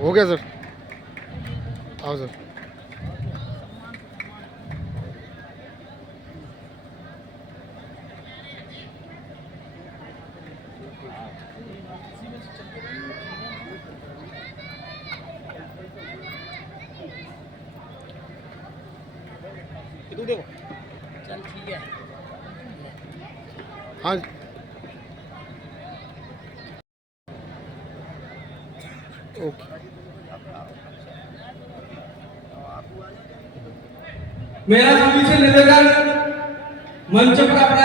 हो गया सर, आओ सर। देखो चल ठीक है। हाँ ओके। मेरा सभी से निवेदन, मंच पर अपना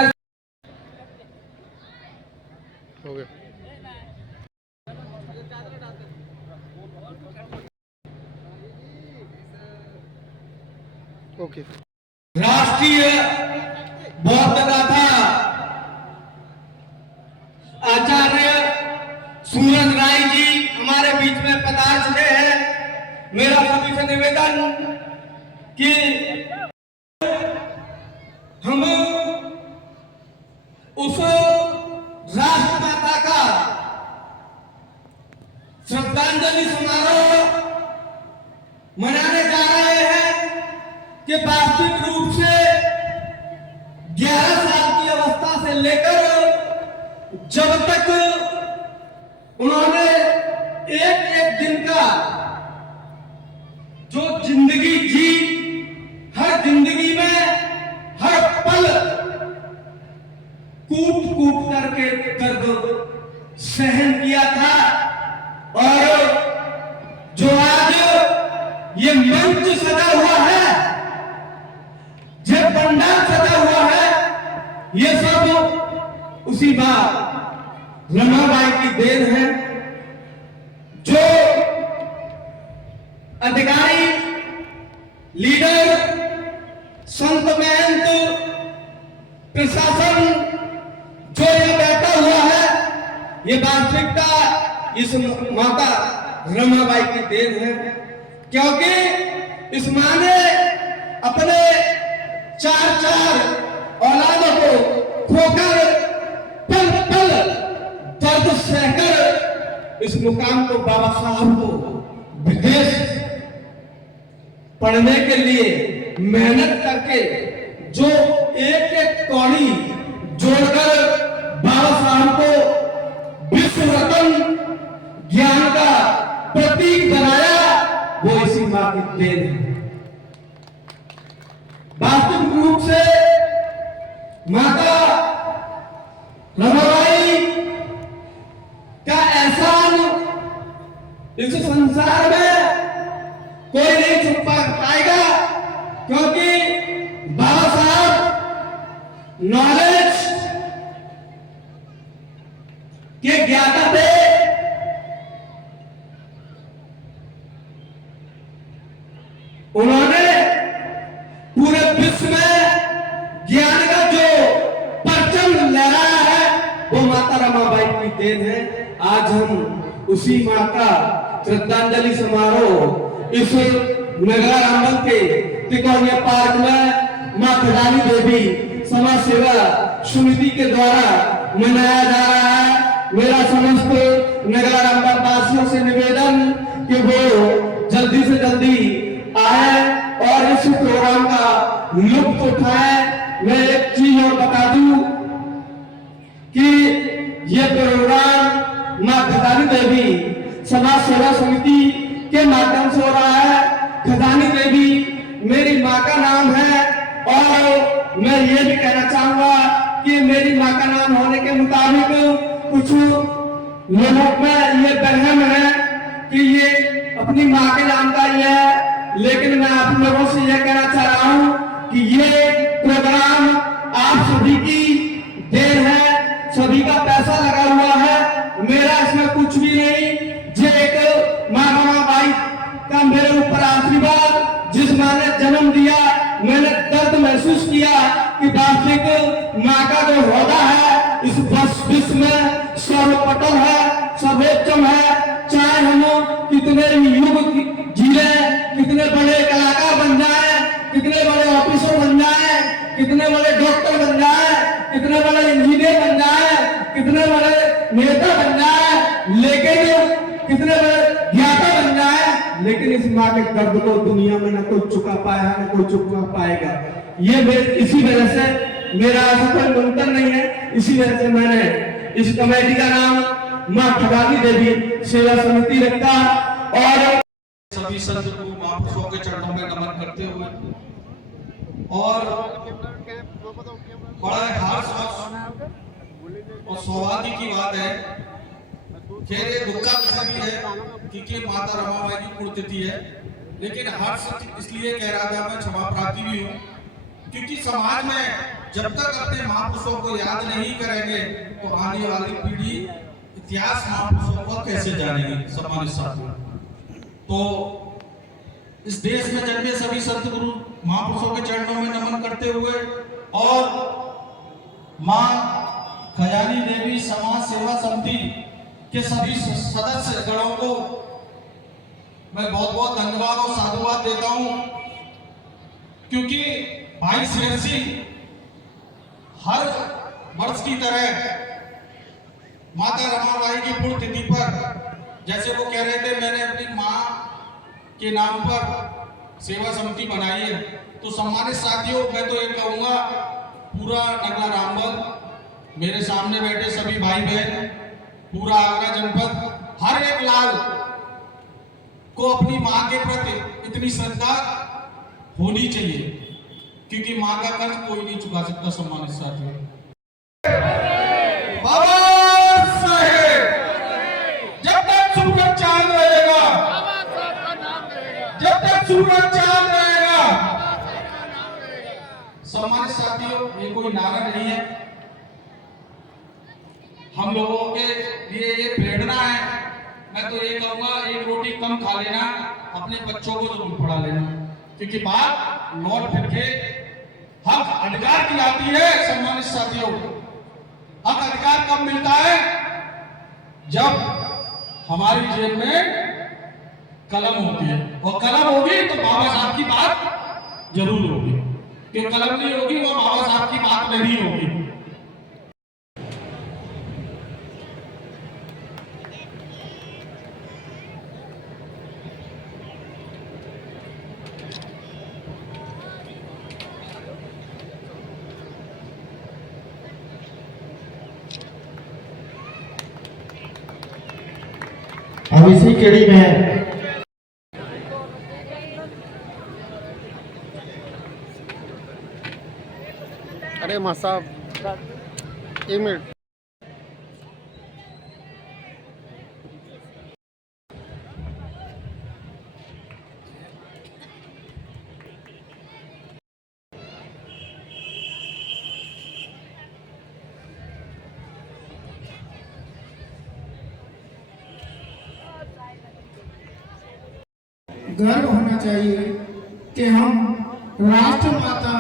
हो गया। ओके। राष्ट्रीय बौद्ध गाथा आचार्य सूरज राय जी हमारे बीच में पधार चुके हैं। मेरा सभी से निवेदन कि हम उस राष्ट्रमाता का श्रद्धांजलि समारोह मनाने जा रहे हैं कि वास्तविक रूप से 11 साल की अवस्था से लेकर जब तक उन्होंने एक एक दिन का जो जिंदगी जी, हर जिंदगी में हर पल कूट कूट करके दर्द सहन किया था, और जो आज ये मंच सजा हुआ है, जो पंडाल सजा हुआ है, ये सब उसी बात रमाबाई की देन है। जो अधिकारी, लीडर, संत महंत, प्रशासन जो यहाँ बैठा हुआ है, ये वास्तविकता इस माता रमाबाई की देन है। क्योंकि इस मां ने अपने 4 औलादों को खोकर पल पल दर्द सहकर इस मुकाम को, बाबा साहब को विदेश पढ़ने के लिए मेहनत करके जो एक एक कौड़ी जोड़कर बाबा साहब को विश्व रत्न ज्ञान का प्रतीक बनाया, वो इसी मां की देन है। वास्तविक रूप से माता रमाबाई का एहसान इस संसार में कोई नहीं छुपा पाएगा, क्योंकि बाबा साहब नॉलेज के ज्ञाता थे। उन्होंने पूरे विश्व में ज्ञान का जो परचम लहराया है, वो माता रमाबाई की देन है। आज हम उसी मां का श्रद्धांजलि समारोह इस नगरा रामबन के तिकोनिया पार्क में मां खजानी देवी समाज सेवा समिति के द्वारा मनाया जा रहा है। मेरा समस्त नगरा रामबन वासियों से निवेदन कि वो जल्दी से जल्दी आए और इस प्रोग्राम का लुत्फ उठाए। मैं एक चीज और बता दूं कि ये प्रोग्राम मां खजानी देवी समाज सेवा समिति के माध्यम से हो रहा है। खजानी देवी मेरी मां का नाम है, और मैं ये भी कहना चाहूंगा कि मेरी मां का नाम होने के मुताबिक कुछ लोगों में ये वहम है कि ये अपनी मां के नाम का ही है, लेकिन मैं आप लोगों से यह कहना चाह रहा हूं कि ये प्रोग्राम आप सभी की देन है, सभी का पैसा लगा हुआ है, मेरा इसमें कुछ भी नहीं। ये एक मां रमाबाई का मेरे ऊपर आशीर्वाद, जिस मां ने जन्म दिया, मैंने दर्द महसूस किया कि वास्तविक मां का जो होदा है इस विश्व में सर्वपटल है, सर्वोत्तम है। चाहे हम कितने युग जिले, कितने बड़े कलाकार बन जाए, कितने बड़े ऑफिसर बन जाए, कितने बड़े डॉक्टर बन जाए, कितने बड़े इंजीनियर बन जाए, कितने बड़े नेता बन जाए, कितने बड़े ज्ञाता बन जाए, लेकिन इस माँ के दर्द को दुनिया में न कोई चुका पाया, न कोई चुका पाएगा। इसी वजह से मेरा सफल मुमकिन नहीं है। इसी वजह से मैंने इस कमेटी का नाम माँ खगानी देवी सेवा समिति रखा। और सभी संत को महापुरुषों के चरणों में नमन करते हुए और बड़ा हर्ष और सौभाग्य की बात है, खैर ये दुख का विषय भी है क्योंकि माता रमाबाई की पुण्यतिथि है, लेकिन हर्ष इसलिए कह रहा था, मैं क्षमा प्रार्थी भी हूँ, क्योंकि समाज में जब तक अपने महापुरुषों को याद नहीं करेंगे तो आने वाली पीढ़ी इतिहास महापुरुषों को कैसे जानेगी। सम्मानित साथियों, तो इस देश में जन्मे सभी संत गुरु महापुरुषों के चरणों में नमन करते हुए और मां खजानी देवी समाज सेवा समिति के सभी सदस्य गणों को मैं बहुत बहुत धन्यवाद और साधुवाद देता हूं, क्योंकि भाई शेर सिंह हर वर्ष की तरह माता रमाबाई की पुण्यतिथि पर, जैसे वो कह रहे थे मैंने अपनी मां के नाम पर सेवा समिति बनाई है, तो सम्मानित साथियों मैं तो ये कहूंगा, पूरा नगला रामबन, मेरे सामने बैठे सभी भाई बहन, पूरा आगरा जनपद, हर एक लाल को अपनी मां के प्रति इतनी श्रद्धा होनी चाहिए, क्योंकि मां का कर्ज कोई नहीं चुका सकता। सम्मानित साथियों, बाबा साहेब जब तक सूरज चांद रहेगा, जब तक सूरज चांद रहेगा। सम्मानित साथियों, ये कोई नारा नहीं है, हम लोगों के लिए ये प्रेरणा है। मैं तो ये कहूंगा, एक रोटी कम खा लेना, अपने बच्चों को जरूर पढ़ा लेना, क्योंकि बात लौट फिर के हक अधिकार की आती है। सम्मानित साथियों, हक अधिकार कब मिलता है? जब हमारी जेब में कलम होती है, और कलम होगी तो बाबा साहब की बात जरूर होगी, क्योंकि कलम नहीं होगी वो बाबा साहब की बात नहीं होगी। अब इसी कड़ी में अरे मां साहब, एक मिनट। गर्व होना चाहिए कि हम राष्ट्रमाता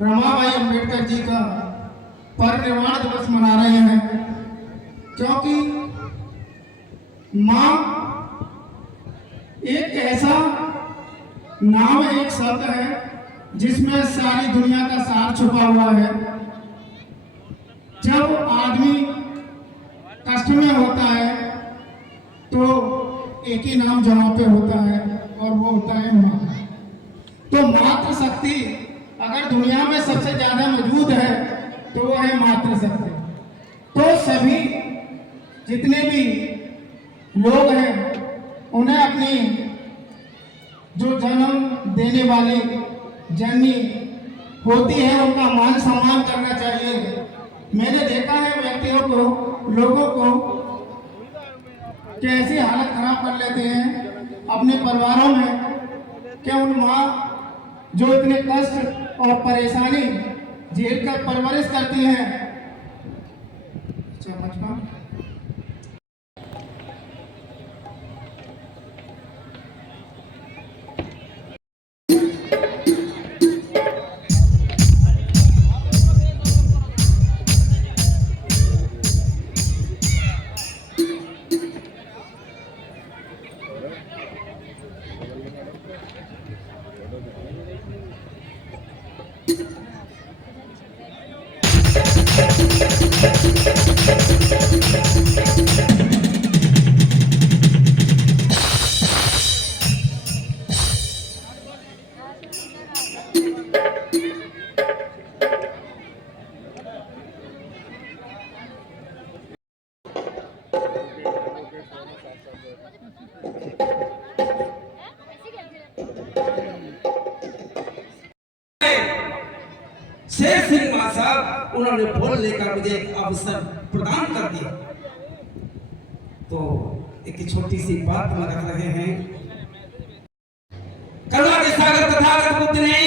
रमाबाई अंबेडकर जी का परिनिर्वाण दिवस मना रहे हैं, क्योंकि माँ एक ऐसा नाम, एक शब्द है जिसमें सारी दुनिया का सार छुपा हुआ है। जब आदमी कष्ट में होता है तो एक ही नाम जहाँ पे होता है, और वो होता है माँ। तो मातृशक्ति अगर दुनिया में सबसे ज्यादा मौजूद है तो वो है मातृशक्ति। तो सभी जितने भी लोग हैं उन्हें अपनी जो जन्म देने वाली जननी होती है उनका मान सम्मान करना चाहिए। मैंने देखा है व्यक्तियों को, लोगों को कि ऐसी हालत खराब कर लेते हैं अपने परिवारों में कि उन माँ जो इतने कष्ट और परेशानी झेल कर परवरिश करती हैं। बचपन जय सिंह मां साहब उन्होंने बोलने का मुझे एक अवसर प्रदान कर दिया। तो एक छोटी सी बात में रख रहे हैं। करुणा के सागर तथागत बुद्ध ने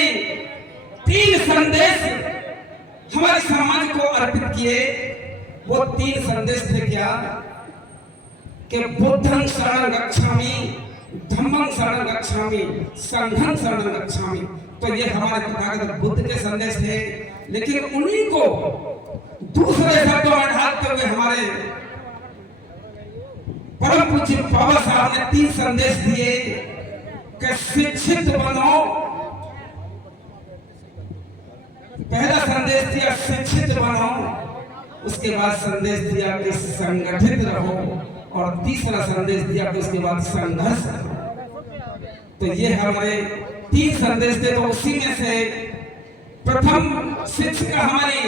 3 संदेश हमारे समाज को अर्पित किए। वो 3 संदेश थे क्या कि बुद्धं शरणं गच्छामि, धम्मं शरणं गच्छामि, संघं शरणं गच्छामि। तो ये हमारे तथागत बुद्ध के संदेश थे, लेकिन उन्हीं को दूसरे शब्दों में ढालते हुए हमारे परम पूज्य बाबा साहब ने 3 संदेश दिए कि शिक्षित बनो। पहला संदेश दिया शिक्षित बनो, उसके बाद संदेश दिया कि संगठित रहो, और तीसरा संदेश दिया कि उसके बाद संघर्ष। तो ये हमारे 3 संदेश थे। तो उसी में से प्रथम शिक्षिका हमारी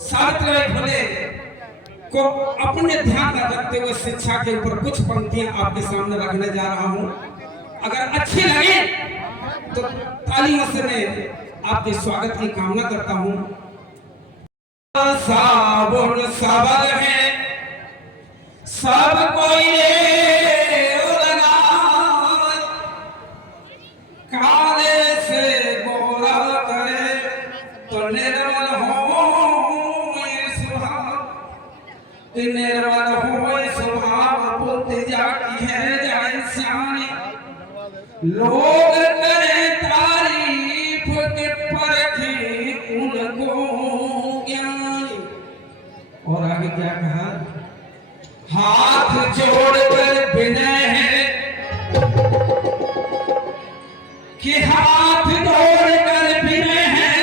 सावित्रीबाई फुले को अपने ध्यान में रखते हुए शिक्षा के ऊपर कुछ पंक्तियां आपके सामने रखने जा रहा हूं। अगर अच्छी लगे तो तालियों से मैं आपके स्वागत की कामना करता हूं। साबुन सबल है सबको ये लगाए, काले से गोरा करे तो निर्मल हो स्वभाव, निर्मल हो स्वभाव। बुद्ध जाती है जाए श्यामी, लोग करे तारीफ के परखे उनको ज्ञानी। और आगे क्या कहा? हाथ जोड़कर विनय है कि हाथ जोड़कर विनय है,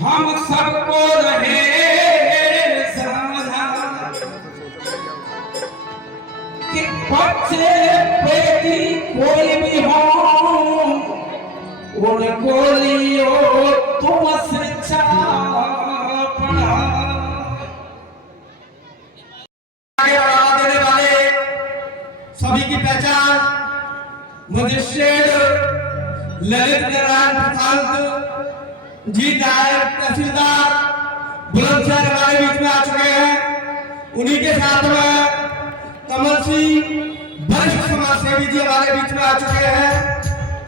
हम सबको रहे समझा कि बच्चे बेटी कोई भी हो उनको लियो तुम शिक्षा पढ़ा। देने वाले सभी की पहचान मजिस्ट्रेट ललित नारायण प्रशांत जी नायक तहसीलदार बुलंदशहर हमारे बीच में आ चुके हैं। उन्हीं के साथ में कमल सिंह वरिष्ठ समाज सेवी जी हमारे बीच में आ चुके हैं।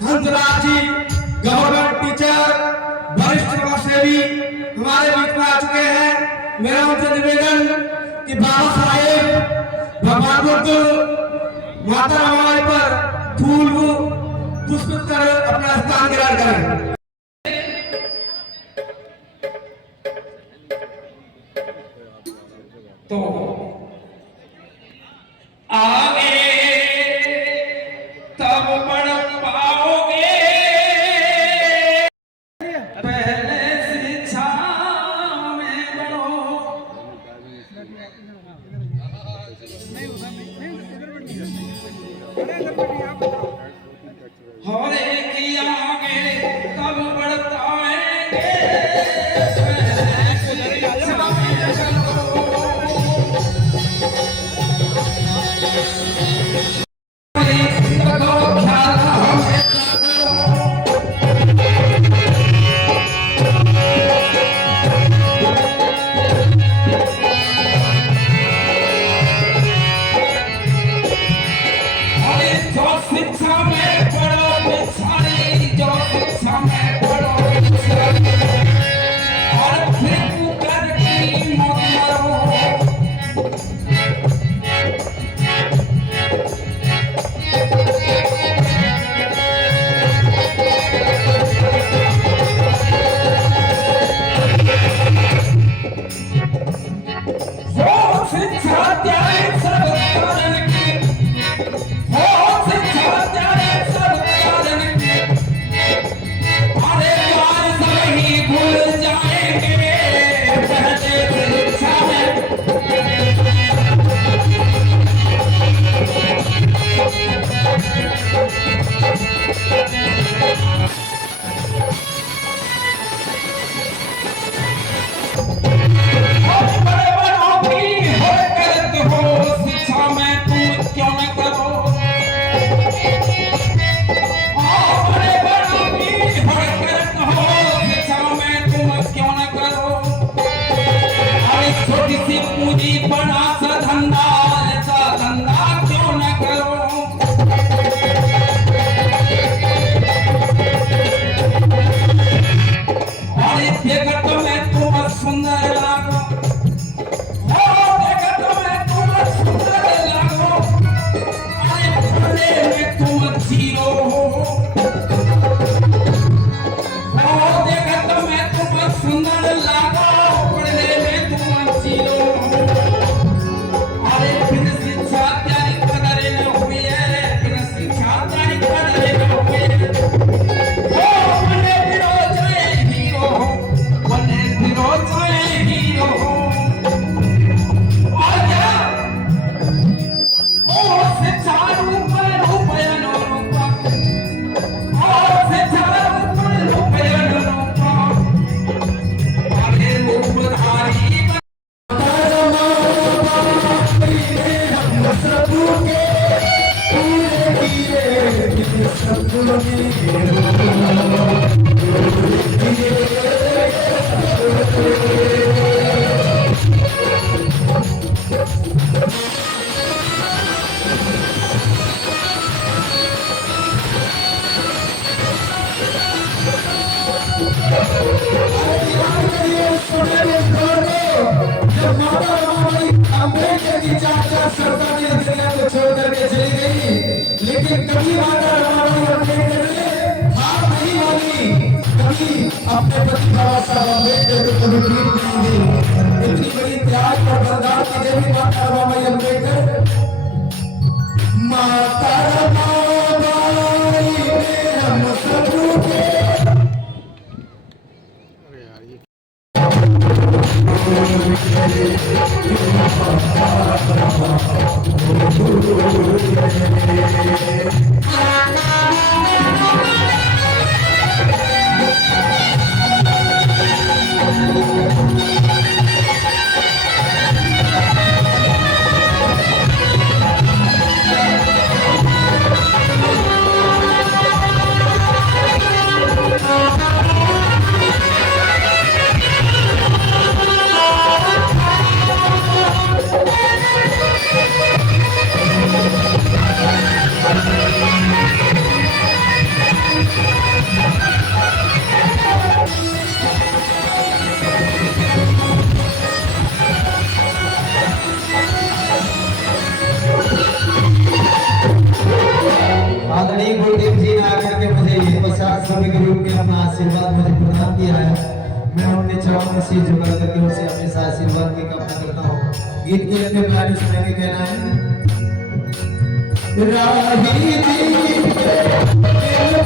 हंसराज जी गवर्नमेंट टीचर वरिष्ठ समाज सेवी हमारे बीच में आ चुके हैं। मेरा उनसे निवेदन कि बाबा साहेब भगवान बुद्ध माता रामाबाई पर फूल पुष्पित कर अपना स्थान ग्रहण करें। तो आगे तब बढ़ पाओगे, पहले शिक्षा में बढ़ो। हरे की आगे तब बढ़ पाएंगे, बड़ा सा धंधा, ऐसा धंधा क्यों न करो। और इस जगत में तुम सुंदर लागो, और जगत में तुम सुंदर लागो, अरे पढ़ने में तुम जीरो हो। और जगत में तुम सुंदर लागो, पढ़ने में तुम जीरो हो। अरे बिन शिक्षा त्यारी कदर न हुई है, बिन शिक्षा त्यारी कदर न हुई है। ओ बने फिरो चाहे हीरो, बने फिरो चाहे हीरो। और क्या ओ शिक्षा रूप रूपयन रूपा, ओ शिक्षा रूप रूपयन रूपा, अरे रूपधारी लेकिन कभी माता रमाबाई अम्बेडकर ने हार नहीं मानी, कभी अपने पति बाबा साहब अम्बेडकर को कभी पीठ नहीं दी। इतनी बड़ी त्याग और बलिदान की देवी माता रमाबाई अम्बेडकर। माता रमाबाई ने हम सबके अरे यार ये आदरणीय गुरुदेव जी ने आकर के मुझे ये प्रसाद सभी के रूप में अपना आशीर्वाद मुझे प्रदान किया है। मैं उनके चरणों में सिर झुका करके उनसे हमेशा आशीर्वाद की कामना करता हूँ। गीत के लिए प्यारे सुनाएंगे, कहना है राही जी दिल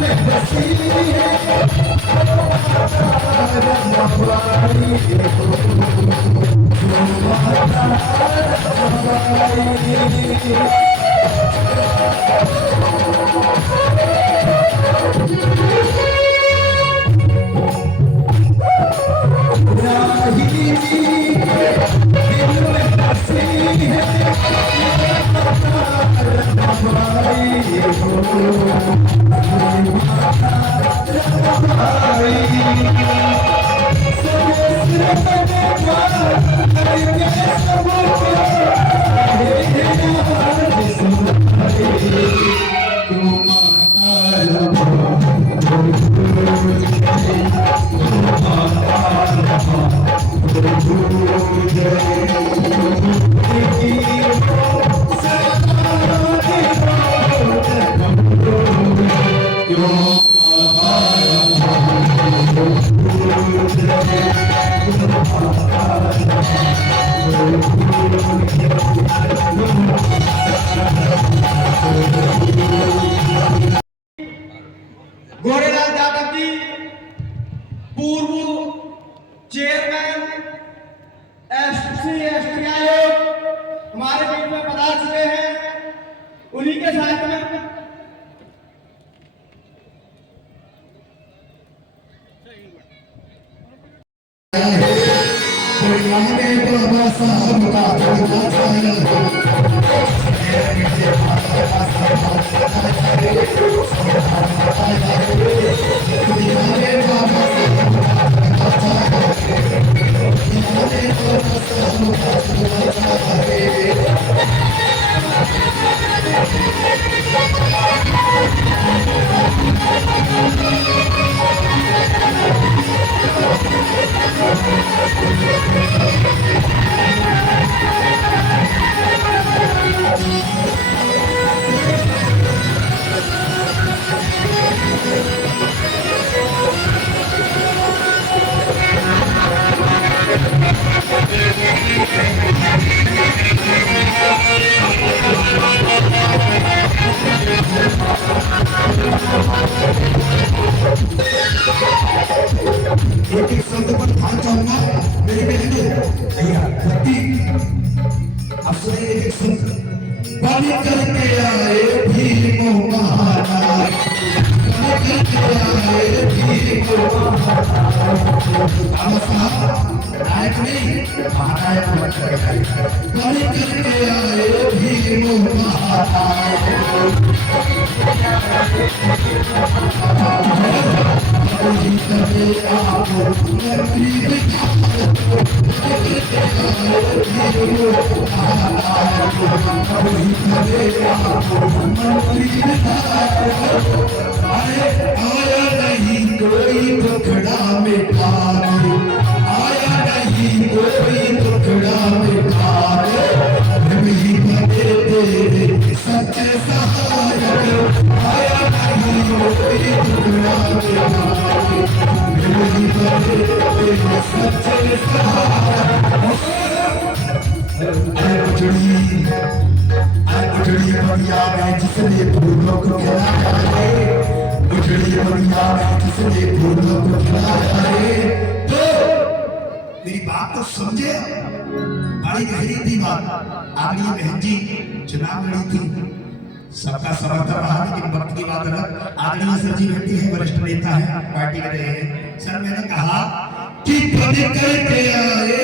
में बसी है गोरेलाल यादव जी पूर्व चेयरमैन एसटी आयोग हमारे बीच में पधार चुके हैं। उन्हीं के साथ में Thank you. बन करके आए भीम महानायक, बन करके आए भीम नायक नहीं महानायक बन करके आए भीम महानायक। आया नहीं कोई दुखड़ा मिटाने, आया नहीं कोई दुखड़ा मिटाने, भी बने तेरे सच्चे सहायक। आया नहीं कोई दुखड़ा मिटाने, भी बने तेरे सच्चे सहायक। उजड़ी बनिया में जिसने फूलों को खिलाया है, उजड़ी बनिया में जिसने फूलों को खिलाया है। तो मेरी बात तो समझे, बड़ी गहरी थी बात। आगली बहन जी चुनाव लड़ी थी, सबका समर्थन रहा, लेकिन वक्त की बात अलग। आगली सर जी बैठी है, वरिष्ठ नेता है, पार्टी कर रहे हैं। सर मैंने कहा कि बन करके आए,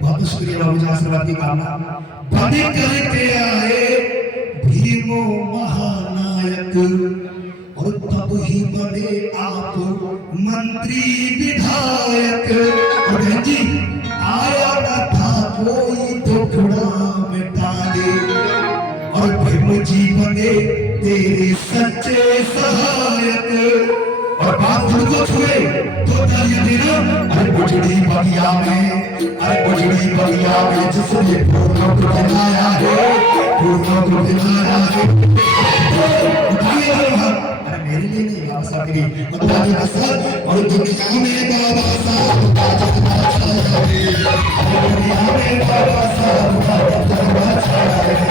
बहुत शुक्रिया बाबू जी आशीर्वाद की कामना, बन करके आए भीम महानायक, और तब ही बने आप मंत्री विधायक। और जी आया न था कोई दुखड़ा मिटाने, और भीम जी बने तेरे सच्चे सहायक। और बात दिल को छुए तो तालियां देना। अरे उजड़ी बगिया में, अरे उजड़ी बगिया में जिसने फूलों को खिलाया है, फूलों को खिलाया है। उठाइए हाथ। अरे मेरे लिए नहीं, बाबा साहब के लिए उठाइए सर। और दुनिया में बाबा साहब का जितना छाया है, दुनिया में बाबा साहब का जितना छाया है।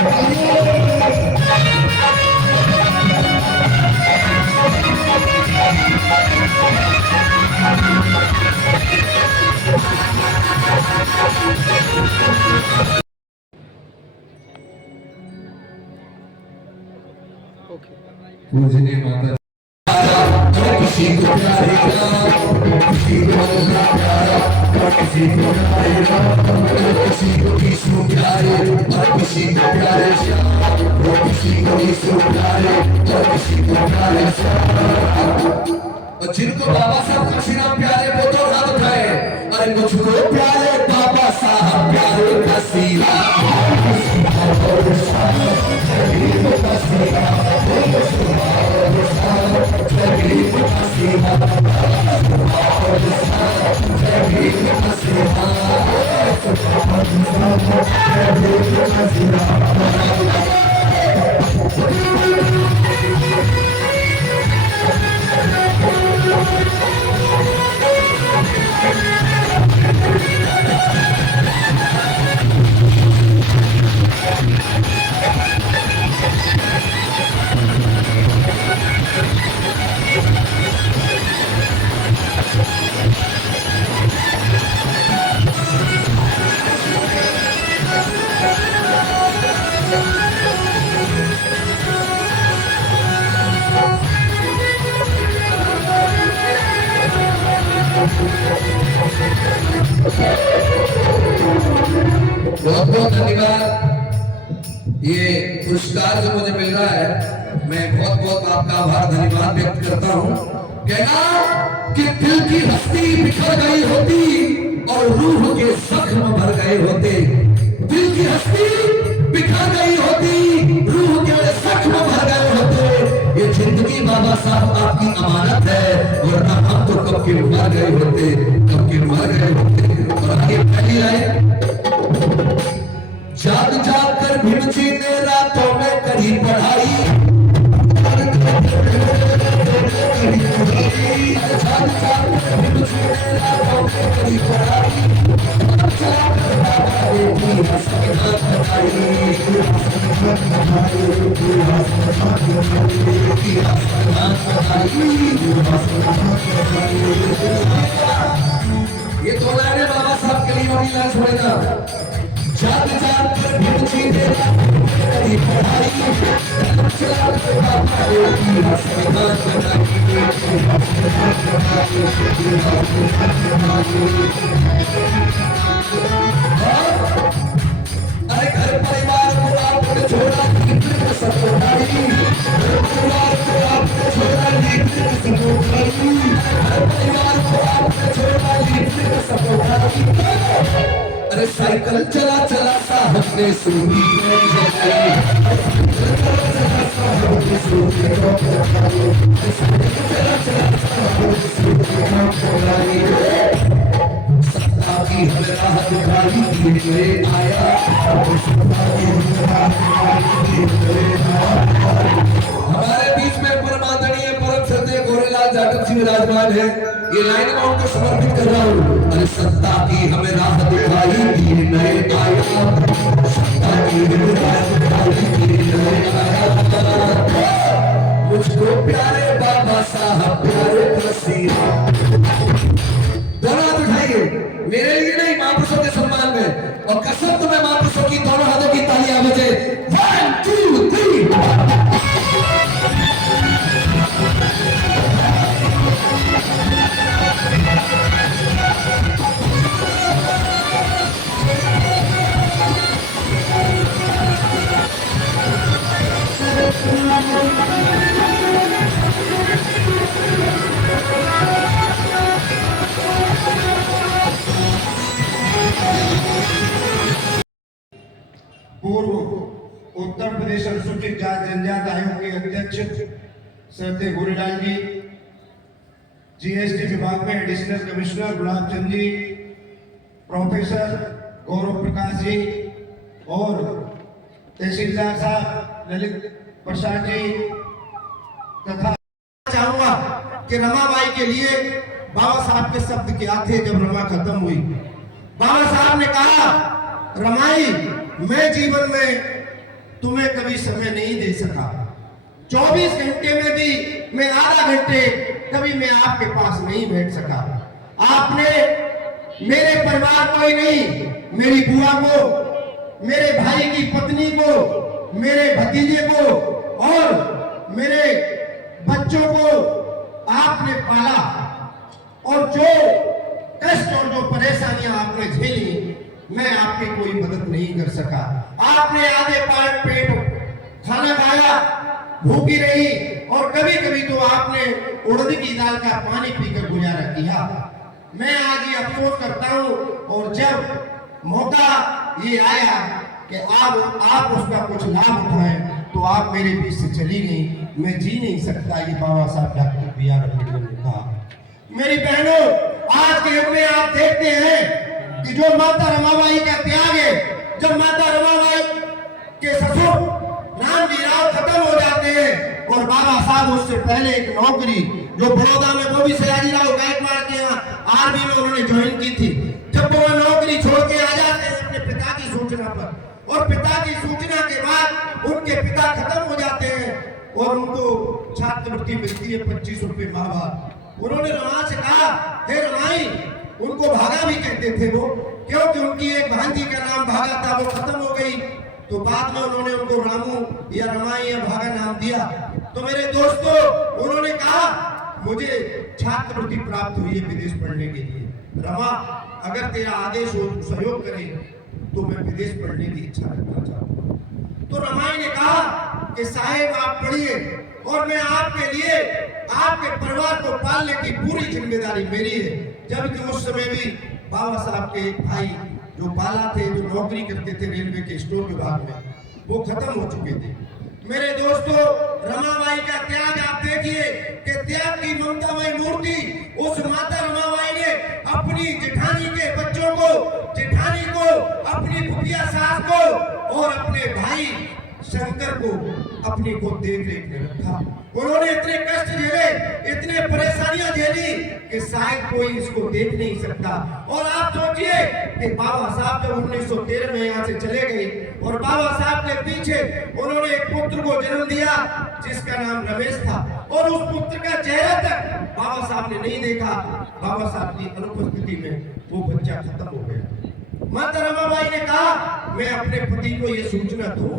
पूजनीय माता किसी को प्यारे का, किसी को प्यारा, किसी को प्यारा, किसी को किसको प्यारे, और किसी को प्यारे श्याम, वो किसी को किसको प्यारे, और किसी को प्यारे श्याम। और जिनको बाबा साहब काशीराम प्यारे वो तो हाथ उठाए। अरे मुझको प्यारे बाबा साहब प्यारे काशीराम, बहुत बहुत धन्यवाद। ये पुरस्कार जो मुझे मिल रहा है, मैं बहुत बहुत आपका आभार धन्यवाद व्यक्त करता हूँ। कहना कि दिल की हस्ती बिखर गई होती और रूह के जख्म भर गए होते, दिल की हस्ती बिखर गई होती, रूह के जख्म भर गए होते। ये जिंदगी बाबा साहब आपकी अमानत है, वरना हम तो कब के मर गए होते, कब के मर गए होते। और आगे पहली लाइन, जाग जाग कर भीम जी ने रातों में करी पढ़ाई, जाग जाग कर भीम जी ने रातों में करी पढ़ाई, ये दो लाइनें बाबा साहब के लिए छोड़ेगा। जाग जाग कर भीम जी ने की पढ़ाई चला के बाबा की संविधान अरे घर परिवार को आपने छोड़ा सबको भाई परिवार को आपने छोड़ा सबको भाई परिवार को आपने छोड़ा सबको भाई अरे साइकिल चला चला साहब ने सूरी सत्ता की हमें राह दिखाई आया हमारे बीच में परम आदरणीय परम श्रद्धेय गोरेलाल जाटव जी विराजमान है। ये लाइन में उनको समर्पित कर रहा हूँ। अरे सत्ता की हमें राह दिखाई दीन नए आया सत्ता की हमें राह दिखाई दीन नए आया मुझको प्यारे बाबा साहब प्यारे तस्वीर दोनों हाथ उठाइए मेरे लिए नहीं महापुरुषों के सम्मान में और कसम तुम्हें महापुरुषों की दोनों हाथों की तालियां बजे 1 2 3 पूर्व उत्तर प्रदेश अनुसूचित जाति जनजाति आयोग के अध्यक्ष श्रद्धेय गोरेलाल जी, जीएसटी विभाग में additional commissioner Gulab Chand ji, professor गौरव प्रकाश जी और तहसीलदार साहब ललित प्रसाद जी तथा चाहूंगा कि रमाबाई के लिए बाबा साहब के शब्द क्या थे जब रमा खत्म हुई। बाबा साहब ने कहा, रमाई मैं जीवन में तुम्हें कभी समय नहीं दे सका, 24 घंटे में भी मैं आधा घंटे कभी मैं आपके पास नहीं बैठ सका। आपने मेरे परिवार को ही नहीं, मेरी बुआ को, मेरे भाई की पत्नी को, मेरे भतीजे को और मेरे बच्चों को आपने पाला और जो कष्ट और जो परेशानियां आपने झेली मैं आपकी कोई मदद नहीं कर सका। आपने आधे पेट खाना खाया, भूखी रही और कभी कभी तो आपने उड़द की दाल का पानी पीकर गुजारा किया। मैं आज ये अफसोस करता हूँ और जब मौका ये आया कि आप उसका कुछ लाभ उठाएं तो आप मेरे बीच से चली गई। मैं जी नहीं सकता, ये बाबा साहब डॉक्टर बी आर अम्बेडकर ने कहा। मेरी बहनों, आज के युग में आप देखते हैं कि जो माता रमाबाई का त्याग है, जब माता रमाबाई के ससुर रामजीराव खत्म हो जाते हैं और बाबा साहब उससे पहले एक नौकरी जो बड़ौदा में वो भी सयाजीराव गायकवाड़ के यहाँ आर्मी में उन्होंने ज्वाइन की थी, जब वो नौकरी छोड़ के आ जाते हैं अपने पिता की सूचना पर और पिता की सूचना के बाद उनके पिता खत्म हो जाते हैं और उनको छात्रवृत्ति मिलती है 25 रुपए माह बाद। उन्होंने रमा से कहा, हे रमाई, उनको भागा भी कहते थे वो, क्योंकि उनकी एक भांजी का नाम भागा था, वो खत्म हो गई तो बाद में उन्होंने उनको रामू या रमाई या भागा नाम दिया। तो मेरे दोस्तों, उन्होंने कहा मुझे छात्रवृत्ति प्राप्त हुई है विदेश पढ़ने के लिए, रमा अगर तेरा आदेश हो सहयोग करे तो मैं विदेश पढ़ने की इच्छा रखना चाहता हूँ। तो रमाई ने कहा कि साहेब आप पढ़िए और मैं आपके लिए आपके परिवार को पालने की पूरी जिम्मेदारी मेरी है। जबकि उस समय भी बाबा साहब के भाई जो बाला थे, जो नौकरी करते थे रेलवे के स्टोर विभाग में, वो खत्म हो चुके थे। मेरे दोस्तों, रमाबाई का त्याग आप देखिए कि त्याग की ममतामय मूर्ति उस माता रमाबाई ने अपनी जेठानी के बच्चों को, जेठानी को, अपनी फुफिया सास को और अपने भाई शंकर को अपनी को देख रेख में रखा। उन्होंने इतने कष्ट झेले, इतने परेशानियां झेली कि शायद कोई इसको देख नहीं सकता। और आप सोचिए कि बाबा साहब जब 1913 में यहाँ से चले गए और बाबा साहब के पीछे उन्होंने एक पुत्र को जन्म दिया जिसका नाम रमेश था और उस पुत्र का चेहरा तक बाबा साहब ने नहीं देखा। बाबा साहब की अनुपस्थिति में वो बच्चा खत्म हो गया। माता रमाबाई ने कहा, मैं अपने पति को यह सूचना दूं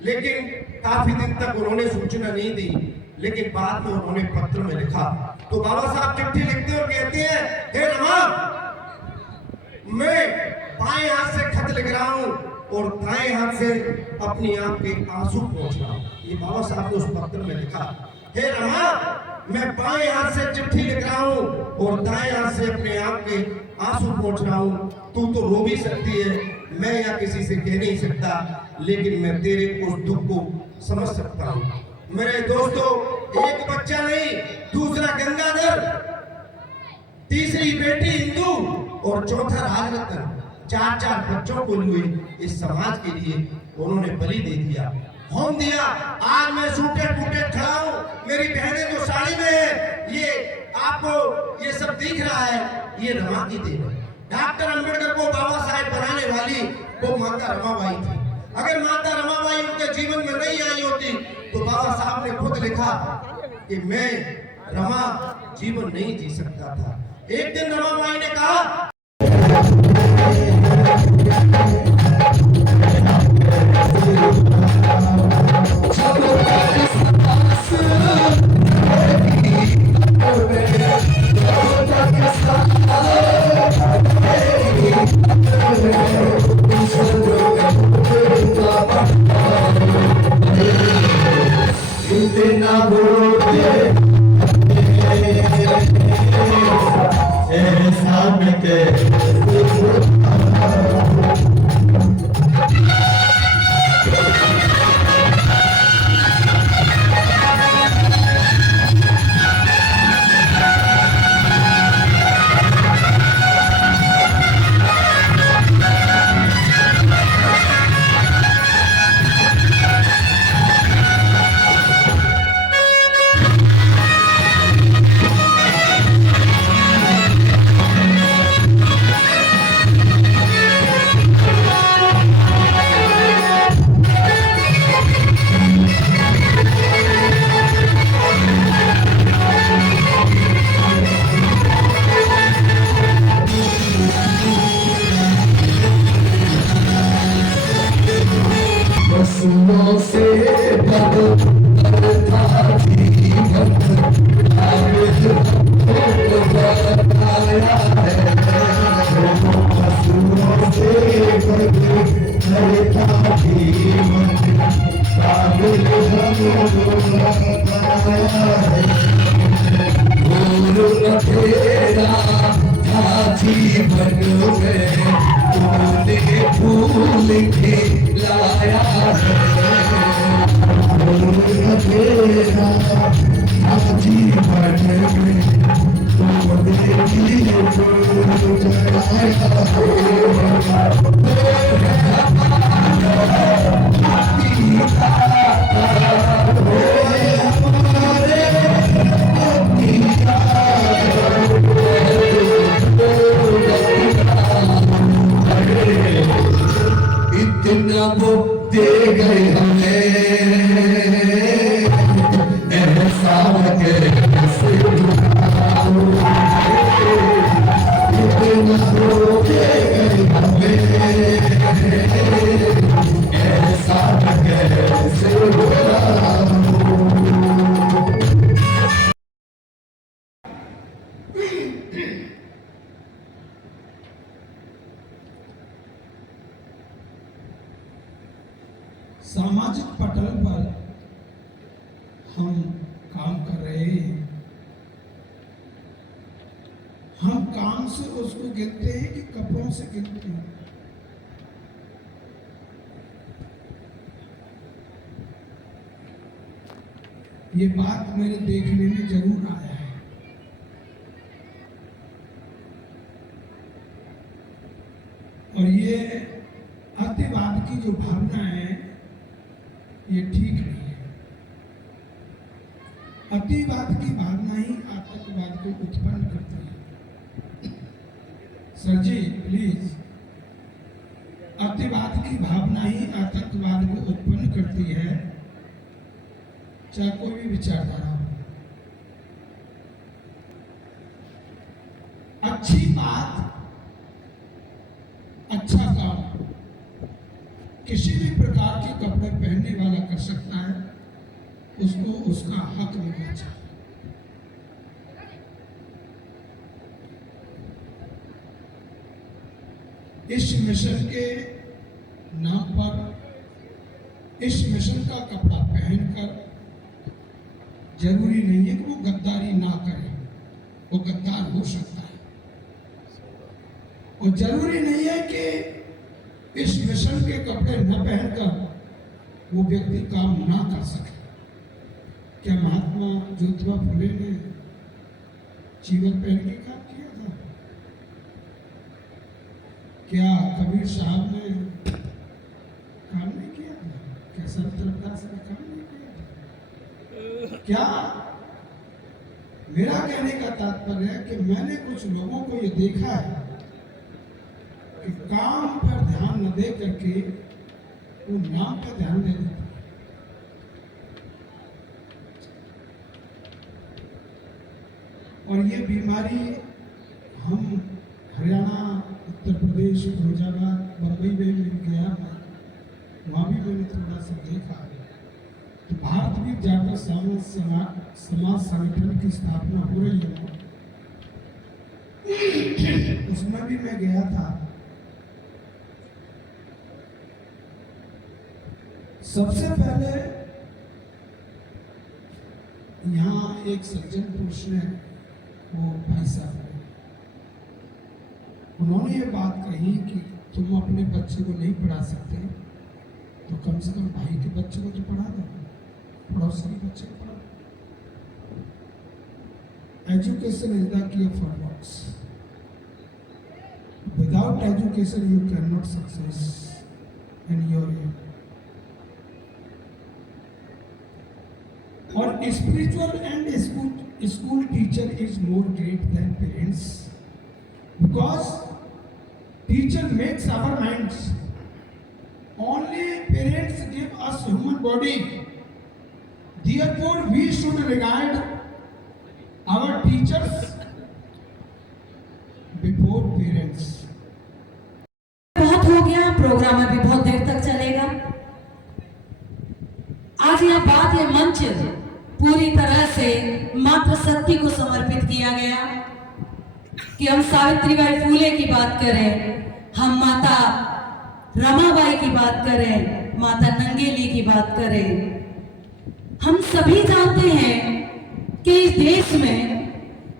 लेकिन काफी दिन तक उन्होंने सूचना नहीं दी। लेकिन बाद में उन्होंने पत्र में लिखा, तो बाबा साहब चिट्ठी लिखते और कहते हैं, हे रमा, मैं बाएं हाथ से खत लिख रहा हूं और दाएं हाथ से अपनी आंख के आंसू पोंछ रहा हूं। ये बाबा साहब ने उस पत्र में लिखा, हे रमा, मैं बाएं हाथ से चिट्ठी लिख रहा हूं और दाएं हाथ से अपने आंख के आंसू पोंछ रहा हूं। तू तो रो भी सकती है, मैं या किसी से कह नहीं सकता, लेकिन मैं तेरे उस दुख को समझ सकता हूं। मेरे दोस्तों, एक बच्चा नहीं, दूसरा गंगाधर, तीसरी बेटी इंदू और चौथा राजरत्न, 4 बच्चों को लिए इस समाज के लिए उन्होंने बलि दे दिया, होम दिया। आज मैं सूटे फूटे खड़ा हूं। मेरी बहनें जो साड़ी में है, ये आपको ये सब दिख रहा है, ये रमा की देन है। डॉक्टर अंबेडकर को बाबा साहेब बनाने वाली वो माता रमाबाई थी। अगर माता रमाबाई उनके जीवन में नहीं आई होती तो बाबा साहब ने खुद लिखा कि मैं रमा जीवन नहीं जी सकता था। एक दिन रमाबाई ने कहा, इतना वो दे गए हमें एहसान के इतना वो दे गए हमें एहसान कैसे सामाजिक पटल पर हम काम कर रहे हैं। हम काम से उसको गिनते हैं कि कपड़ों से गिनते हैं? ये बात मेरे देखने में जरूर आया है। और ये अतिवाद की जो भावना है, ये ठीक नहीं है। अतिवाद की भावना ही आतंकवाद को उत्पन्न करती है। सर जी प्लीज, अतिवाद की भावना ही आतंकवाद को उत्पन्न करती है, चाहे कोई भी विचारधारा हो। अच्छी बात, अच्छा काम किसी भी प्रकार के कपड़े पहनने वाला कर सकता है, उसको उसका हक मिलना चाहिए। इस मिशन के नाम पर इस मिशन का कपड़ा पहनकर जरूरी नहीं है कि वो गद्दारी ना करे, वो गद्दार हो सकता है। और जरूरी नहीं है कि इस मिशन के कपड़े न पहनकर वो व्यक्ति काम ना कर सके। क्या महात्मा ज्योतिबा फुले ने चीवर पहन के काम किया था? क्या कबीर साहब ने काम नहीं किया था? क्या संत रविदास ने काम नहीं किया था? क्या मेरा कहने का तात्पर्य है कि मैंने कुछ लोगों को ये देखा है कि काम पर ध्यान न दे करके वो नाम पर ध्यान दे देते। और ये बीमारी हम हरियाणा, उत्तर प्रदेश, फिरोजाबाद, बम्बई में गया मैं, वहाँ भी मैंने थोड़ा सा देखा। तो भारत भी जाकर समाज संगठन की स्थापना हो रही है, उसमें भी मैं गया था। सबसे पहले यहाँ एक सज्जन पुरुष ने, वो भाई साहब, उन्होंने ये बात कही कि तुम अपने बच्चे को नहीं पढ़ा सकते तो कम से कम भाई के बच्चे को तो पढ़ा दो, पड़ोसी के बच्चे को पढ़ा दो। Education is the key for works. Without education you can not success in your aim. और spiritual and school teacher is more great than parents, because teacher makes our minds. Only parents give us human body. Therefore we should regard our teachers before parents. बहुत हो गया, programme अभी बहुत देर तक चलेगा। आज यह बात, यह मंच पूरी तरह से मातृशक्ति को समर्पित किया गया कि हम सावित्रीबाई फूले की बात करें, हम माता रमाबाई की बात करें, माता नंगेली की बात करें। हम सभी जानते हैं कि इस देश में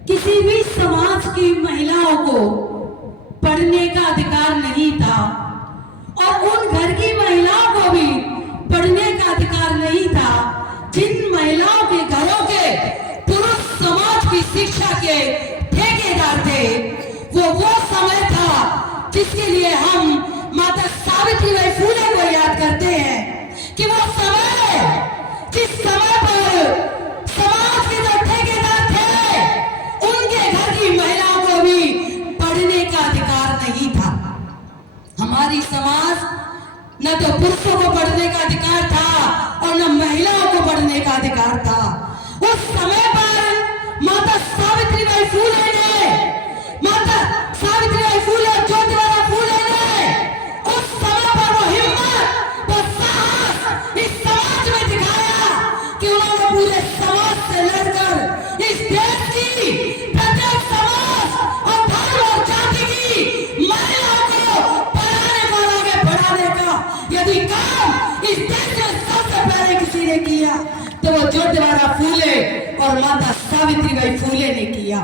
किसी भी समाज की महिलाओं को पढ़ने का अधिकार नहीं था, और उन घर की महिलाओं को भी पढ़ने का अधिकार नहीं था जिन महिलाओं के घरों के पुरुष समाज की शिक्षा के ठेकेदार थे। वो समय था जिसके लिए हम माता सावित्रीबाई फूले को याद करते हैं कि वो समय, जिस समय पर समाज के जो ठेकेदार थे उनके घर की महिलाओं को भी पढ़ने का अधिकार नहीं था। हमारी समाज न तो पुरुषों को पढ़ने का अधिकार था और न महिलाओं को पढ़ने का अधिकार था। उस समय पर माता सावित्रीबाई फूले ने, माता सावित्रीबाई फूले, ज्योतिबा फूले ने उस समय पर वो हिम्मत, वो साहस इस समाज में दिखाया कि उन्होंने पूरे समाज से लड़कर इस देश की प्रत्येक समाज और धर्म और जाति की महिलाओं को पढ़ाने और आगे बढ़ाने का यदि काम इस देश में सबसे पहले किसी ने किया तो वो ज्योतिबा फूले और माता सावित्रीबाई फूले ने किया।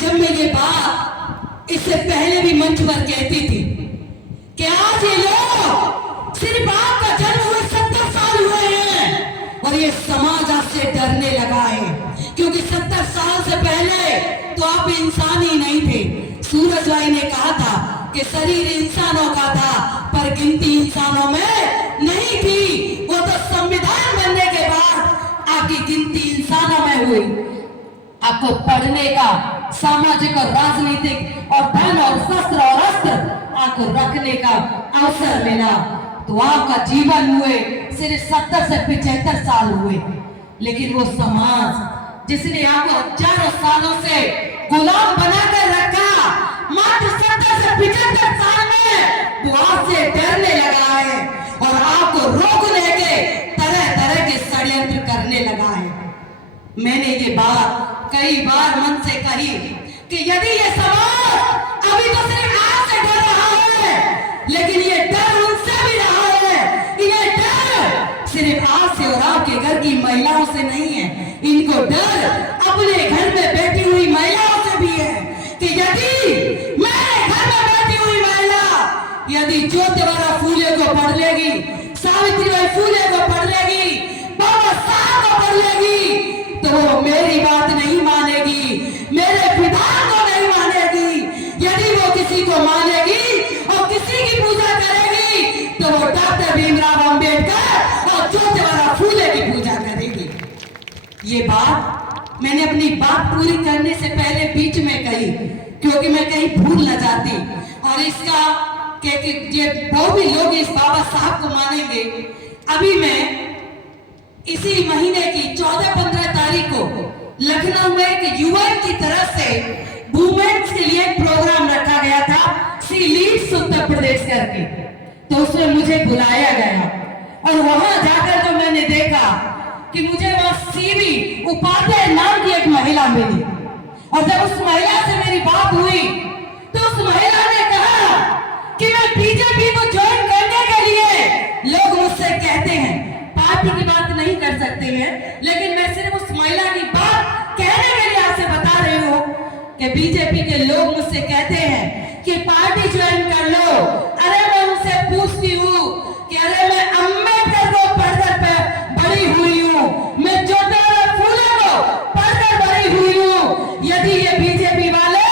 जब मैं ये बात इससे पहले भी मंच पर कहती थी कि आज ये लोग सिर्फ आपका जन्म हुए 70 साल हुए हैं और ये समाज आपसे डरने लगा है, क्योंकि 70 साल से पहले तो आप इंसान ही नहीं थे। सूरजबाई ने कहा था कि शरीर इंसानों का था पर गिनती इंसानों में नहीं थी। वो तो संविधान बनने के बाद आपकी गिनती इंसानों में हुई। आपको पढ़ने का सामाजिक और राजनीतिक और धन और शस्त्र और अस्त्र आपको रखने का अवसर मिला, तो आपका जीवन हुए सिर्फ 70 से 75 साल हुए। लेकिन वो समाज जिसने आपको हजारों सालों से गुलाम बनाकर रखा, मात्र 70 से 75 साल में है वो आपसे डरने लगा है और आपको रोकने के तरह तरह के षड्यंत्र करने लगा है। मैंने ये बात कई बार मन से कही कि यदि ये समाज अभी तो सिर्फ आपसे डर रहा है, लेकिन ये डर उनसे भी रहा है। ये डर सिर्फ आपसे और आपके घर की महिलाओं से नहीं है, इनको डर अपने घर में बैठी हुई महिलाओं से भी है कि यदि मेरे घर में बैठी हुई महिला यदि ज्योतिबा फूले को पढ़ लेगी, सावित्रीबाई फूले को पढ़ लेगी, बाबा साहब को पढ़ लेगी, तो वो मेरी बात नहीं मानेगी, मेरे विधान को नहीं मानेगी। यदि वो किसी को मानेगी और किसी की पूजा करेगी तो वो डॉक्टर भीमराव अंबेडकर और ज्योतिबा फूले की पूजा करेगी। ये बात मैंने अपनी बात पूरी करने से पहले बीच में कही, क्योंकि मैं कहीं भूल न जाती। और इसका कि ये वो भी लोग इस बाबा साहब को मानेंगे। अभी मैं इसी महीने की 14-15 तारीख को लखनऊ में एक युवा की तरफ से वुमेन्स के लिए एक प्रोग्राम रखा गया था, सी लीड्स उत्तर प्रदेश करके। तो उसमें मुझे बुलाया गया और वहां जाकर जो मैंने देखा कि मुझे वहां सीबी उपाध्याय नाम की एक महिला मिली। और जब उस महिला से मेरी बात हुई तो उस महिला ने कहा कि मैं बीजेपी को ज्वाइन करने के लिए, लोग मुझसे कहते हैं, पार्टी की बात नहीं कर सकते हैं, लेकिन मैं सिर्फ उस महिला की बात कहने के लिए आपसे बता रही हूँ कि बीजेपी के लोग मुझसे कहते हैं कि पार्टी ज्वाइन कर लो। अरे मैं उनसे पूछती हूँ कि अरे मैं अम्बेडकर को पढ़कर बड़ी हुई हूँ, मैं ज्योतिबा फूले को पढ़कर बड़ी हुई हूँ। यदि ये बीजेपी वाले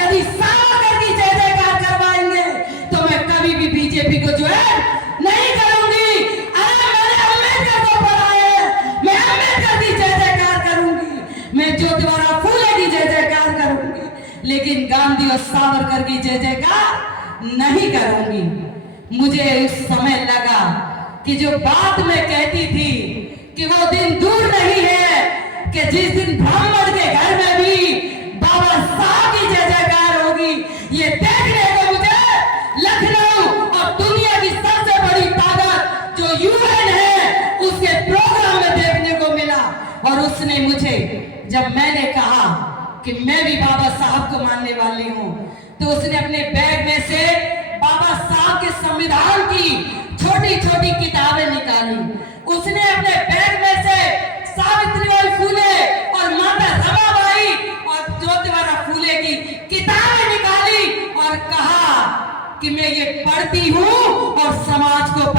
यदि सावरकर की जय जयकार करवाएंगे तो मैं कभी भी बीजेपी को ज्वाइन नहीं करूंगी। अरे मैंने अम्बेडकर को पढ़ा है, मैं अम्बेडकर की जय जयकार करूंगी, मैं ज्योतिबा फूले की जय जयकार करूंगी, लेकिन गांधी और सावरकर की जय जयकार नहीं करूंगी। मुझे उस समय लगा कि जो बात मैं कहती थी कि वो दिन दूर नहीं है कि जिस दिन ब्राह्मण के घर में भी बाबा साहब की जय जयकार होगी। ये देखने को मुझे लखनऊ और दुनिया की सबसे बड़ी ताकत जो यूएन है उसके प्रोग्राम में देखने को मिला। और उसने मुझे, जब मैंने कहा कि मैं भी बाबा साहब को मानने वाली हूँ, तो उसने अपने बैग में से बाबा साहब के संविधान की छोटी छोटी किताबें निकाली। उसने अपने बैग में से सावित्रीबाई फूले और माता रमाबाई और ज्योतिबा फूले की किताबें निकाली और कहा कि मैं ये पढ़ती हूँ और समाज को